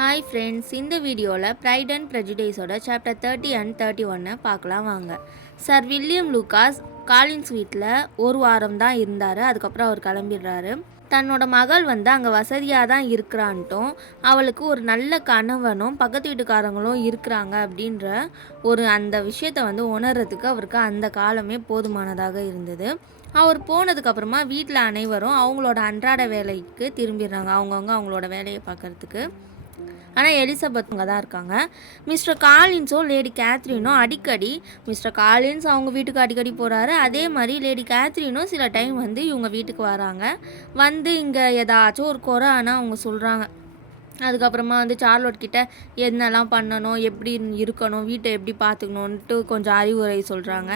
Hi friends, இந்த வீடியோவில் fried and ப்ரெஜுடைஸோட chapter 30 and 31 பார்க்கலாம் வாங்க. சார் வில்லியம் லூகாஸ் காலின்ஸ் வீட்டில் ஒரு வாரம் தான் இருந்தார். அதுக்கப்புறம் அவர் கிளம்பிடுறாரு. தன்னோட மகள் அங்கே வசதியாக தான் இருக்கிறான்ட்டும், அவளுக்கு ஒரு நல்ல கணவனும் பக்கத்து வீட்டுக்காரங்களும் இருக்கிறாங்க அப்படின்ற அந்த விஷயத்தை உணர்றதுக்கு அவருக்கு அந்த காலமே போதுமானதாக இருந்தது. அவர் போனதுக்கப்புறமா வீட்டில் அனைவரும் அவங்களோட அன்றாட வேலைக்கு திரும்பிடுறாங்க, அவங்களோட வேலையை பார்க்குறதுக்கு. ஆனால் எலிசபெத் அங்கே தான் இருக்காங்க. மிஸ்டர் காலின்ஸும் லேடி கேத்ரினும் அடிக்கடி மிஸ்டர் காலின்ஸ் அவங்க வீட்டுக்கு அடிக்கடி போகிறாரு. அதே மாதிரி லேடி கேத்ரினும் சில டைம் இவங்க வீட்டுக்கு வராங்க. இங்கே ஏதாச்சும் ஒரு குறை ஆனால் அவங்க சொல்கிறாங்க. அதுக்கப்புறமா சார்லோட் கிட்ட என்னெல்லாம் பண்ணணும், எப்படி இருக்கணும், வீட்டை எப்படி பார்த்துக்கணுன்ட்டு கொஞ்சம் அறிவுரை சொல்கிறாங்க.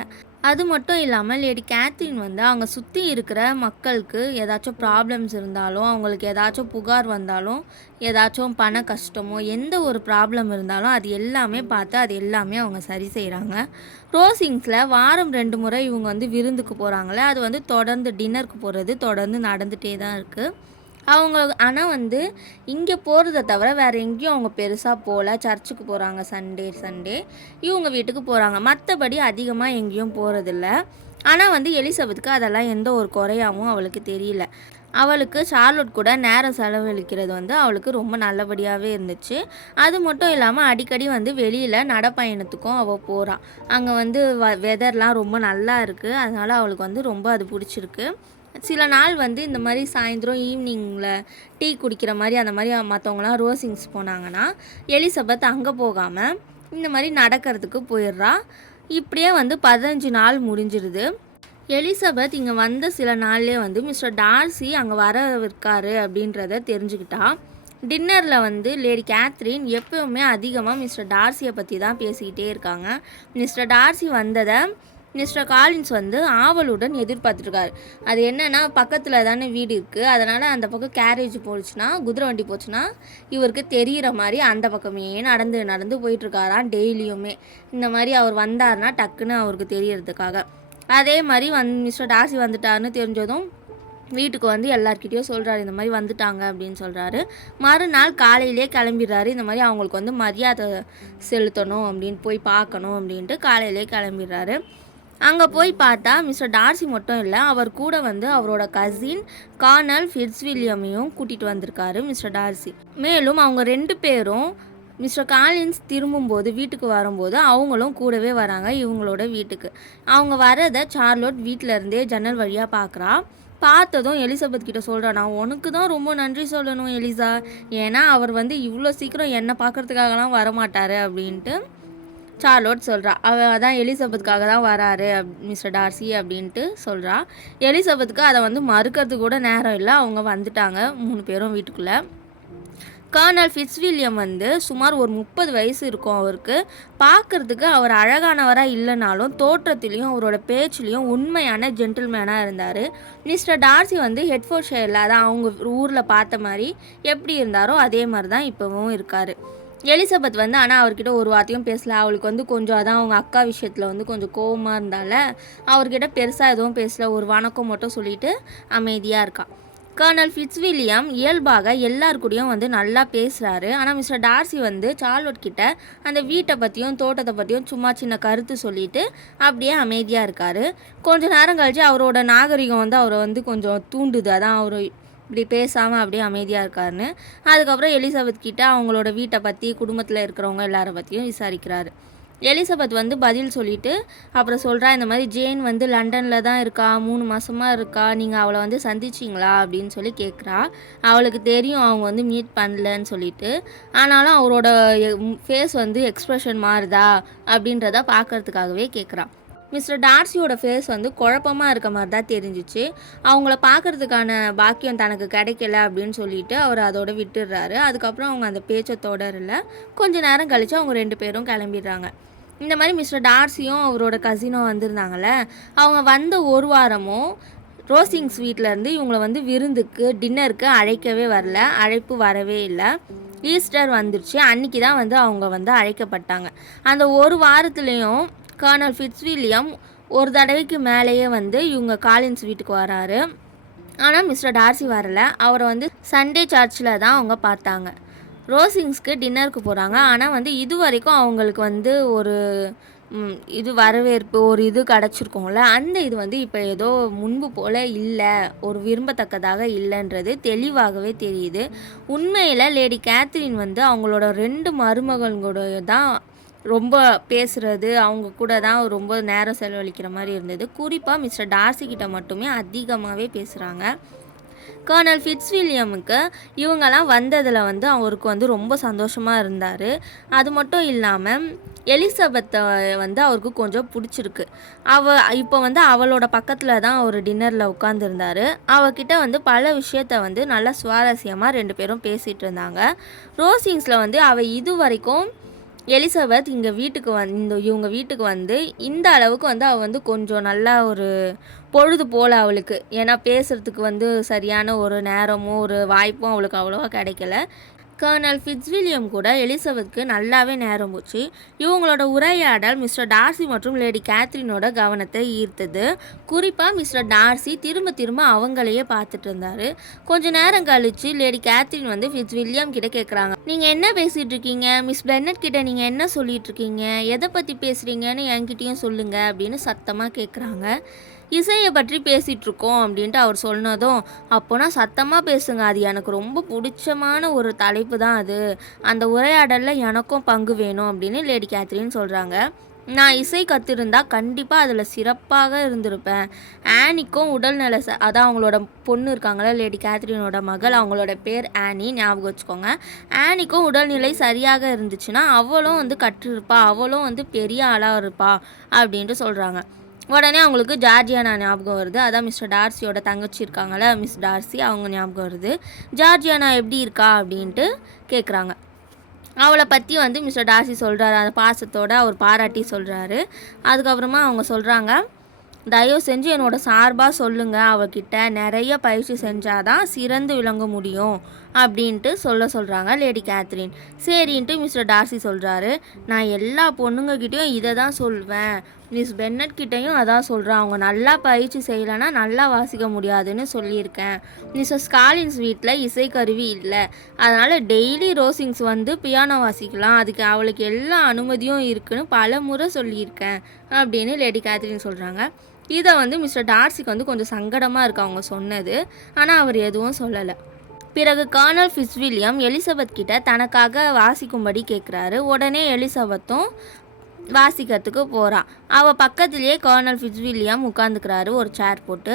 அது மட்டும் இல்லாமல் லேடி கேத்ரின் அவங்க சுற்றி இருக்கிற மக்களுக்கு ஏதாச்சும் ப்ராப்ளம்ஸ் இருந்தாலும், அவங்களுக்கு ஏதாச்சும் புகார் வந்தாலும், ஏதாச்சும் பண கஷ்டமோ எந்த ஒரு ப்ராப்ளம் இருந்தாலும் அது எல்லாமே பார்த்து அது எல்லாமே அவங்க சரி செய்கிறாங்க. ரோசிங்ஸில் வாரம் 2 முறை இவங்க விருந்துக்கு போகிறாங்களே, அது தொடர்ந்து டின்னருக்கு போகிறது தொடர்ந்து நடந்துகிட்டே தான் இருக்குது. அவங்க ஆனால் இங்கே போகிறத தவிர வேறு எங்கேயும் அவங்க பெருசாக போகல. சர்ச்சுக்கு போகிறாங்க சண்டே இவங்க வீட்டுக்கு போகிறாங்க. மற்றபடி அதிகமாக எங்கேயும் போகிறதில்ல. ஆனால் எலிசபெத்துக்கு அதெல்லாம் எந்த ஒரு குறையாகவும் அவளுக்கு தெரியல. அவளுக்கு சார்லோட் கூட நேரம் செலவழிக்கிறது அவளுக்கு ரொம்ப நல்லபடியாகவே இருந்துச்சு. அது மட்டும் இல்லாமல் அடிக்கடி வெளியில் நடப்பயணத்துக்கும் அவள் போகிறாள். அங்கே வெதர்லாம் ரொம்ப நல்லா இருக்குது. அதனால் அவளுக்கு ரொம்ப அது பிடிச்சிருக்கு. சில நாள் இந்த மாதிரி சாயந்தரம் ஈவினிங்கில் டீ குடிக்கிற மாதிரி அந்த மாதிரி மற்றவங்களாம் ரோசிங்ஸ் போனாங்கன்னா எலிசபெத் அங்கே போகாமல் இந்த மாதிரி நடக்கிறதுக்கு போயிடுறா. இப்படியே 15 நாள் முடிஞ்சிருது. எலிசபெத் இங்கே வந்த சில நாள்லேயே மிஸ்டர் டார்சி அங்கே இருக்காரு அப்படின்றத தெரிஞ்சுக்கிட்டா. டின்னரில் லேடி கேத்ரின் எப்போவுமே அதிகமாக மிஸ்டர் டார்சியை பற்றி தான் பேசிக்கிட்டே இருக்காங்க. மிஸ்டர் டார்சி வந்ததை மிஸ்டர் காலின்ஸ் ஆவலுடன் எதிர்பார்த்துருக்காரு. அது என்னென்னா, பக்கத்தில் தானே வீடு இருக்குது, அதனால் அந்த பக்கம் கேரேஜ் போச்சுன்னா, குதிரை வண்டி போச்சுன்னா இவருக்கு தெரிகிற மாதிரி அந்த பக்கமே நடந்து போயிட்டுருக்காராம் டெய்லியுமே. இந்த மாதிரி அவர் வந்தார்னா டக்குன்னு அவருக்கு தெரியறதுக்காக. அதே மாதிரி மிஸ்டர் டார்சி வந்துட்டாருன்னு தெரிஞ்சதும் வீட்டுக்கு எல்லார்கிட்டையும் சொல்கிறாரு, இந்த மாதிரி வந்துட்டாங்க அப்படின்னு சொல்கிறாரு. மறுநாள் காலையிலே கிளம்பிடுறாரு. இந்த மாதிரி அவங்களுக்கு மரியாதை செலுத்தணும் அப்படின்னு போய் பார்க்கணும் அப்படின்ட்டு காலையிலே கிளம்பிடுறாரு. அங்கே போய் பார்த்தா மிஸ்டர் டார்சி மட்டும் இல்லை, அவர் கூட அவரோட கசின் கர்னல் ஃபிட்ஸ்வில்லியமையும் கூட்டிகிட்டு வந்திருக்காரு மிஸ்டர் டார்சி. மேலும் அவங்க 2 பேரும் மிஸ்டர் காலின்ஸ் திரும்பும்போது வீட்டுக்கு வரும்போது அவங்களும் கூடவே வராங்க இவங்களோட வீட்டுக்கு. அவங்க வரதை சார்லோட் வீட்டிலருந்தே ஜன்னல் வழியாக பார்க்குறா. பார்த்ததும் எலிசபெத் கிட்ட சொல்கிறா, நான் உனக்கு தான் ரொம்ப நன்றி சொல்லணும் எலிசா, ஏன்னா அவர் இவ்வளோ சீக்கிரம் என்னை பார்க்குறதுக்காகலாம் வரமாட்டார் அப்படின்ட்டு சார்லோட் சொல்கிறா. அதான் எலிசபெத்துக்காக தான் வராரு மிஸ்டர் டார்சி அப்படின்ட்டு சொல்கிறா. எலிசபெத்துக்கு அதை மறுக்கிறதுக்கு கூட நேரம் இல்லை. அவங்க வந்துட்டாங்க 3 பேரும் வீட்டுக்குள்ளே. கர்னல் ஃபிட்ஸ்வில்லியம் சுமார் ஒரு 30 வயசு இருக்கும் அவருக்கு. பார்க்குறதுக்கு அவர் அழகானவராக இல்லைனாலும் தோற்றத்துலேயும் அவரோட பேச்சுலேயும் உண்மையான ஜென்டில்மேனாக இருந்தார். மிஸ்டர் டார்சி ஹெட்ஃபோர்ட்ஷையரில் அதான் அவங்க ஊரில் பார்த்த மாதிரி எப்படி இருந்தாரோ அதே மாதிரி தான் இப்போவும் இருக்கார். எலிசபெத் ஆனால் அவர்கிட்ட ஒரு வார்த்தையும் பேசல. அவளுக்கு கொஞ்சம் அதான் அவங்க அக்கா விஷயத்தில் கொஞ்சம் கோவமாக இருந்தால அவர்கிட்ட பெருசாக எதுவும் பேசல. ஒரு வணக்கம் மட்டும் சொல்லிட்டு அமைதியாக இருக்கா. கர்னல் ஃபிட்ஸ்வில்லியம் இயல்பாக எல்லாருக்கூடையும் நல்லா பேசுகிறாரு. ஆனால் மிஸ்டர் டார்சி சார்லோட் கிட்ட அந்த வீட்டை பற்றியும் தோட்டத்தை பற்றியும் சும்மா சின்ன கருத்து சொல்லிட்டு அப்படியே அமைதியாக இருக்கார். கொஞ்சம் நேரம் கழிச்சு அவரோட நாகரிகம் அவரை கொஞ்சம் தூண்டுது. அதான் அவர் இப்படி பேசாமல் அப்படியே அமைதியாக இருக்காருன்னு. அதுக்கப்புறம் எலிசபெத் கிட்ட அவங்களோட வீட்டை பற்றி குடும்பத்தில் இருக்கிறவங்க எல்லாரை பற்றியும் விசாரிக்கிறாரு. எலிசபெத் பதில் சொல்லிவிட்டு அப்புறம் சொல்கிறா, இந்த மாதிரி ஜேன் லண்டனில் தான் இருக்கா, 3 மாதமாக இருக்கா, நீங்கள் அவளை சந்திச்சிங்களா அப்படின்னு சொல்லி கேட்குறா. அவளுக்கு தெரியும் அவங்க மீட் பண்ணலன்னு சொல்லிட்டு. ஆனாலும் அவரோட ஃபேஸ் எக்ஸ்ப்ரெஷன் மாறுதா அப்படின்றத பார்க்குறதுக்காகவே கேட்குறா. மிஸ்டர் டார்சியோட ஃபேஸ் குழப்பமாக இருக்க மாதிரி தான் தெரிஞ்சிச்சு. அவங்கள பார்க்குறதுக்கான பாக்கியம் தனக்கு கிடைக்கல அப்படின்னு சொல்லிட்டு அவர் அதோட விட்டுடுறாரு. அதுக்கப்புறம் அவங்க அந்த பேச்சை தொடரல. கொஞ்சம் நேரம் கழித்து அவங்க 2 பேரும் கிளம்பிடுறாங்க. இந்த மாதிரி மிஸ்டர் டார்சியும் அவரோட கசினும் வந்திருந்தாங்கள்ல, அவங்க வந்த ஒரு வாரமும் ரோசிங்ஸ் வீட்டிலேருந்து இவங்களை விருந்துக்கு டின்னருக்கு அழைக்கவே வரல. அழைப்பு வரவே இல்லை. ஈஸ்டர் வந்துருச்சு, அன்றைக்கி தான் அவங்க அழைக்கப்பட்டாங்க. அந்த ஒரு வாரத்துலேயும் கர்னல் ஃபிட்ஸ்வில்லியம் ஒரு தடவைக்கு மேலேயே இவங்க காலின்ஸ் வீட்டுக்கு வராரு. ஆனால் மிஸ்டர் டார்சி வரல. அவரை சண்டே சர்ச்சில் தான் அவங்க பார்த்தாங்க. ரோசிங்ஸ்க்கு டின்னருக்கு போகிறாங்க. ஆனால் வந்து இது வரைக்கும் அவங்களுக்கு வந்து ஒரு இது வரவேற்பு ஒரு இது கிடச்சிருக்கோம்ல, அந்த இது வந்து இப்போ ஏதோ முன்பு போல் இல்லை, ஒரு விரும்பத்தக்கதாக இல்லைன்றது தெளிவாகவே தெரியுது. உண்மையில் லேடி கேத்ரின் வந்து அவங்களோட 2 மருமகன்களோட தான் ரொம்ப பேசுகிறது, அவங்க கூட தான் ரொம்ப நேரம் செலவழிக்கிற மாதிரி இருந்தது. குறிப்பாக மிஸ்டர் டார்சி கிட்ட மட்டுமே அதிகமாகவே பேசுகிறாங்க. கர்னல் ஃபிட்ஸ்வில்லியமுக்கு இவங்கெல்லாம் வந்ததில் வந்து அவருக்கு வந்து ரொம்ப சந்தோஷமாக இருந்தார். அது மட்டும் இல்லாமல் எலிசபெத்தை வந்து அவருக்கு கொஞ்சம் பிடிச்சிருக்கு. இப்போ வந்து அவளோட பக்கத்தில் தான் அவர் டின்னரில் உட்காந்துருந்தார். அவகிட்ட வந்து பல விஷயத்த வந்து நல்லா சுவாரஸ்யமாக 2 பேரும் பேசிகிட்டு இருந்தாங்க. ரோசிங்ஸில் வந்து அவள் இது வரைக்கும் எலிசபெத் இவங்க வீட்டுக்கு வந்து இந்த அளவுக்கு வந்து அவள் வந்து கொஞ்சம் நல்லா ஒரு பொழுது போல் அவளுக்கு, ஏன்னா பேசுகிறதுக்கு வந்து சரியான ஒரு நேரமும் ஒரு வாய்ப்பும் அவளுக்கு அவ்வளோவா கிடைக்கல. கர்னல் ஃபிட்ஸ்வில்லியம் கூட எலிசபெத்துக்கு நல்லாவே நேரம் போச்சு. இவங்களோட உரையாடல் மிஸ்டர் டார்சி மற்றும் லேடி கேத்ரினோட கவனத்தை ஈர்த்தது. குறிப்பாக மிஸ்டர் டார்சி திரும்ப திரும்ப அவங்களையே பார்த்துட்டு இருந்தார். கொஞ்ச நேரம் கழித்து லேடி கேத்ரின் வந்து ஃபிட்ஸ்வில்லியம் கிட்ட கேட்குறாங்க, நீங்கள் என்ன பேசிகிட்டு இருக்கீங்க? மிஸ் பென்னட் கிட்ட நீங்கள் என்ன சொல்லிட்டு இருக்கீங்க? எதை பற்றி பேசுகிறீங்கன்னு என்கிட்டயும் சொல்லுங்கள் அப்படின்னு சத்தமாக கேட்குறாங்க. இசையை பற்றி பேசிகிட்ருக்கோம் அப்படின்ட்டு அவர் சொன்னதும், அப்போனா சத்தமாக பேசுங்க, அது எனக்கு ரொம்ப பிடிச்சமான ஒரு தலைப்பு தான் அது, அந்த உரையாடலில் எனக்கும் பங்கு வேணும் அப்படின்னு லேடி கேத்ரின் சொல்கிறாங்க. நான் இசை கற்றுருந்தா கண்டிப்பாக அதில் சிறப்பாக இருந்திருப்பேன். ஆனிக்கும் உடல்நல அதான் அவங்களோட பொண்ணு இருக்காங்களே லேடி கேத்ரினோட மகள், அவங்களோட பேர் ஆனி, ஞாபகம் வச்சுக்கோங்க. ஆனிக்கும் உடல்நிலை சரியாக இருந்துச்சுன்னா அவளும் வந்து கற்றிருப்பா, அவளும் வந்து பெரிய ஆளாக இருப்பா அப்படின்ட்டு சொல்கிறாங்க. உடனே அவங்களுக்கு ஜார்ஜியானா ஞாபகம் வருது. அதான் மிஸ்டர் டார்சியோட தங்கச்சி இருக்காங்களே மிஸ் டார்சி, அவங்க ஞாபகம் வருது. ஜார்ஜியானா எப்படி இருக்கா அப்படின்ட்டு கேட்குறாங்க. அவளை பற்றி வந்து மிஸ்டர் டார்சி சொல்கிறாரு, அந்த பாசத்தோடு அவர் பாராட்டி சொல்கிறாரு. அதுக்கப்புறமா அவங்க சொல்கிறாங்க, தயவு செஞ்சு என்னோட சார்பாக சொல்லுங்கள், அவகிட்ட நிறைய பயிற்சி செஞ்சாதான் சிறந்து விளங்க முடியும் அப்படின்ட்டு சொல்கிறாங்க லேடி கேத்ரின். சரின்ட்டு மிஸ்டர் டார்சி சொல்கிறாரு, நான் எல்லா பொண்ணுங்கக்கிட்டேயும் இதை தான் சொல்வேன், மிஸ் பென்னட் கிட்டேயும் அதான் சொல்கிறேன், அவங்க நல்லா பயிற்சி செய்யலைன்னா நல்லா வாசிக்க முடியாதுன்னு சொல்லியிருக்கேன். மிஸ்ஸஸ் காலின்ஸ் வீட்டில் இசைக்கருவி இல்லை, அதனால் டெய்லி ரோசிங்ஸ் வந்து பியானோ வாசிக்கலாம், அதுக்கு அவளுக்கு எல்லா அனுமதியும் இருக்குன்னு பல முறை சொல்லியிருக்கேன் அப்படின்னு லேடி கேத்ரின் சொல்கிறாங்க. இதை வந்து மிஸ்டர் டார்சிக்கு வந்து கொஞ்சம் சங்கடமாக இருக்குது அவங்க சொன்னது. ஆனால் அவர் எதுவும் சொல்லலை. பிறகு கர்னல் ஃபிட்ஸ்வில்லியம் எலிசபெத் கிட்ட தனக்காக வாசிக்கும்படி கேட்குறாரு. உடனே எலிசபெத்தும் வாசிக்கிறதுக்கு போகிறான். அவள் பக்கத்துலேயே கர்னல் ஃபிட்ஸ்வில்லியம் உட்காந்துக்கிறாரு ஒரு சேர் போட்டு.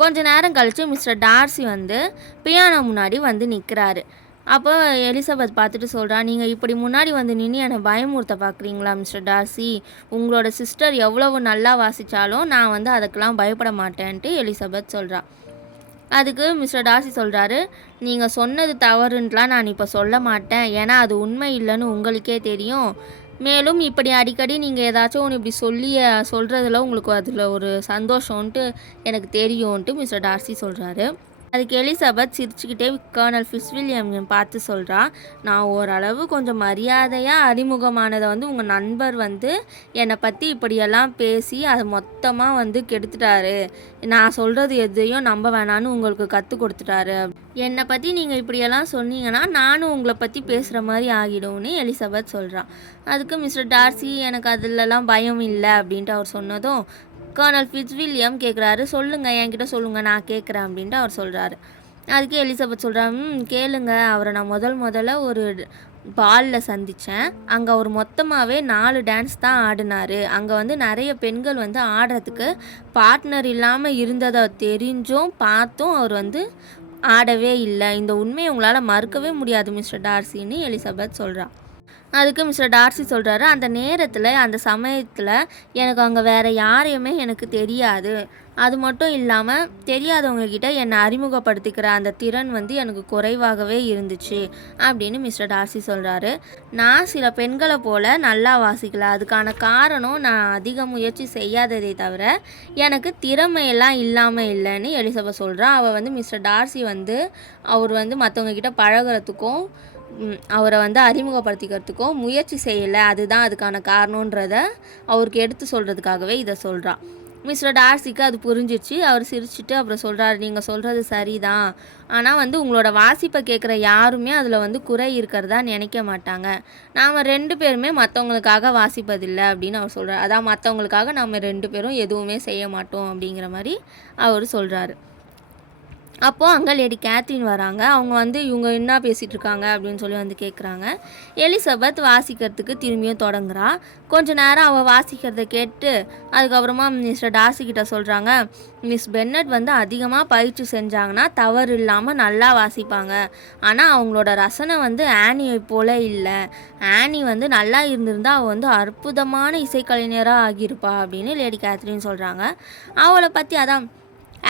கொஞ்ச நேரம் கழித்து மிஸ்டர் டார்சி வந்து பியானோ முன்னாடி வந்து நிற்கிறாரு. அப்போ எலிசபெத் பார்த்துட்டு சொல்கிறா, நீங்கள் இப்படி முன்னாடி வந்து நின்று என்னை பயமுறுத்த பார்க்குறீங்களா மிஸ்டர் டார்சி? உங்களோட சிஸ்டர் எவ்வளவு நல்லா வாசித்தாலும் நான் வந்து அதுக்கெலாம் பயப்பட மாட்டேன்ட்டு எலிசபெத் சொல்கிறா. அதுக்கு மிஸ்டர் டார்சி சொல்கிறாரு, நீங்கள் சொன்னது தவறுன்ட்டுலாம் நான் இப்போ சொல்ல மாட்டேன், ஏன்னா அது உண்மை இல்லைன்னு உங்களுக்கே தெரியும். மேலும் இப்படி அடிக்கடி நீங்கள் ஏதாச்சும் ஒன்று இப்படி சொல்கிறதுல உங்களுக்கு அதில் ஒரு சந்தோஷம்ன்ட்டு எனக்கு தெரியும்ன்ட்டு மிஸ்டர் டார்சி சொல்கிறாரு. அதுக்கு எலிசபெத் சிரிச்சுக்கிட்டே கர்னல் ஃபிட்ஸ்வில்லியம் பார்த்து சொல்கிறா, நான் ஓரளவு கொஞ்சம் மரியாதையாக அறிமுகமானதை வந்து உங்கள் நண்பர் வந்து என்னை பற்றி இப்படியெல்லாம் பேசி அதை மொத்தமாக வந்து கெடுத்துட்டாரு, நான் சொல்கிறது எதையும் நம்ப வேணான்னு உங்களுக்கு கற்றுக் கொடுத்துட்டாரு. என்னை பற்றி நீங்கள் இப்படியெல்லாம் சொன்னீங்கன்னா நானும் உங்களை பற்றி பேசுகிற மாதிரி ஆகிடும்னு எலிசபெத் சொல்கிறான். அதுக்கு மிஸ்டர் டார்சி, எனக்கு அதிலெல்லாம் பயம் இல்லை அப்படின்ட்டு அவர் சொன்னதும் கர்னல் ஃபிட்ஸ்வில்லியம் கேட்குறாரு, சொல்லுங்கள் என்கிட்ட சொல்லுங்கள், நான் கேட்குறேன் அப்படின்ட்டு அவர் சொல்கிறாரு. அதுக்கு எலிசபெத் சொல்கிறாங்க, கேளுங்க, அவரை நான் முதல்ல ஒரு பாலில் சந்தித்தேன். அங்கே அவர் மொத்தமாகவே 4 டான்ஸ் தான் ஆடினார். அங்கே வந்து நிறைய பெண்கள் வந்து ஆடுறதுக்கு பார்ட்னர் இல்லாமல் இருந்ததை தெரிஞ்சும் பார்த்தும் அவர் வந்து ஆடவே இல்லை. இந்த உண்மையை உங்களால் மறுக்கவே முடியாது மிஸ்டர் டார்சின்னு எலிசபெத் சொல்கிறா. அதுக்கு மிஸ்டர் டார்சி சொல்கிறாரு, அந்த நேரத்தில் அந்த சமயத்தில் எனக்கு அங்கே வேறு யாரையுமே எனக்கு தெரியாது, அது மட்டும் இல்லாமல் தெரியாதவங்கக்கிட்ட என்னை அறிமுகப்படுத்திக்கிற அந்த திறன் வந்து எனக்கு குறைவாகவே இருந்துச்சு அப்படின்னு மிஸ்டர் டார்சி சொல்கிறாரு. நான் சில பெண்களை போல் நல்லா வாசிக்கல, அதுக்கான காரணம் நான் அதிக முயற்சி செய்யாததை தவிர எனக்கு திறமையெல்லாம் இல்லாமல் இல்லைன்னு எலிசபெத் சொல்கிறா. அவள் வந்து மிஸ்டர் டார்சி வந்து அவர் வந்து மற்றவங்கக்கிட்ட பழகிறதுக்கும் அவரை வந்து அறிமுகப்படுத்திக்கிறதுக்கும் முயற்சி செய்யலை, அதுதான் அதுக்கான காரணன்றத அவருக்கு எடுத்து சொல்கிறதுக்காகவே இதை சொல்கிறான். மிஸ்டர் டார்சிக்கு அது புரிஞ்சிச்சு. அவர் சிரிச்சுட்டு அப்புறம் சொல்கிறாரு, நீங்கள் சொல்கிறது சரிதான், ஆனால் வந்து உங்களோட வாசிப்பை கேட்குற யாருமே அதில் வந்து குறை இருக்கிறதா நினைக்க மாட்டாங்க. நாம் 2 பேருமே மற்றவங்களுக்காக வாசிப்பதில்லை அப்படின்னு அவர் சொல்கிறார். அதான் மற்றவங்களுக்காக நம்ம 2 பேரும் எதுவுமே செய்ய மாட்டோம் அப்படிங்கிற மாதிரி அவர் சொல்கிறாரு. அப்போது அங்கே லேடி கேத்ரின் வராங்க. அவங்க வந்து இவங்க என்ன பேசிகிட்டு இருக்காங்க அப்படின்னு சொல்லி வந்து கேட்குறாங்க. எலிசபெத் வாசிக்கிறதுக்கு திரும்பியும் தொடங்குறா. கொஞ்ச நேரம் அவள் வாசிக்கிறத கேட்டு அதுக்கப்புறமா மிஸ்டர் டார்சி கிட்ட சொல்கிறாங்க, மிஸ் பென்னட் வந்து அதிகமாக பயிற்சி செஞ்சாங்கன்னா தவறு இல்லாமல் நல்லா வாசிப்பாங்க. ஆனால் அவங்களோட ரசனை வந்து ஆனியை போல் இல்லை. ஆனி வந்து நல்லா இருந்திருந்தால் அவள் வந்து அற்புதமான இசைக்கலைஞராக ஆகியிருப்பா அப்படின்னு லேடி கேத்ரின் சொல்கிறாங்க. அவளை பற்றி அதான்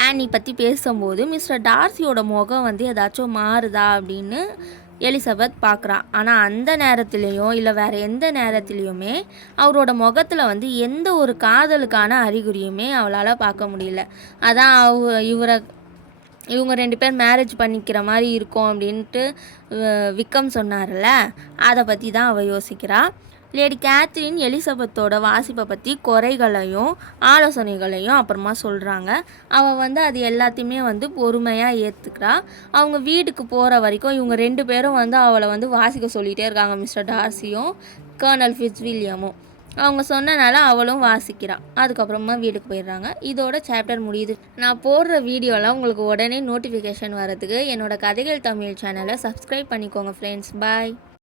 ஆனி பற்றி பேசும்போது மிஸ்டர் டார்சியோட முகம் வந்து ஏதாச்சும் மாறுதா அப்படின்னு எலிசபெத் பார்க்குறா. ஆனால் அந்த நேரத்துலேயும் இல்லை வேறு எந்த நேரத்துலேயுமே அவரோட முகத்தில் வந்து எந்த ஒரு காதலுக்கான அறிகுறியுமே அவளால் பார்க்க முடியல. அதான் இவங்க 2 பேர் மேரேஜ் பண்ணிக்கிற மாதிரி இருக்கும் அப்படின்ட்டு விக்கம் சொன்னார்ல, அதை பற்றி தான் அவள் யோசிக்கிறா. லேடி கேத்ரின் எலிசபெத்தோட வாசிப்பை பற்றி குறைகளையும் ஆலோசனைகளையும் அப்புறமா சொல்கிறாங்க. அவள் வந்து அது எல்லாத்தையுமே வந்து பொறுமையாக ஏற்றுக்கிறா. அவங்க வீட்டுக்கு போகிற வரைக்கும் இவங்க 2 பேரும் வந்து அவளை வந்து வாசிக்க சொல்லிகிட்டே இருக்காங்க, மிஸ்டர் டார்சியும் கர்னல் ஃபிட்ஸ்வில்லியமும். அவங்க சொன்னனால அவளும் வாசிக்கிறாள். அதுக்கப்புறமா வீட்டுக்கு போயிடுறாங்க. இதோட சாப்டர் முடியுது. நான் போடுற வீடியோலாம் உங்களுக்கு உடனே நோட்டிஃபிகேஷன் வரதுக்கு என்னோடய கதைகள் தமிழ் சேனலை சப்ஸ்கிரைப் பண்ணிக்கோங்க ஃப்ரெண்ட்ஸ். பாய்.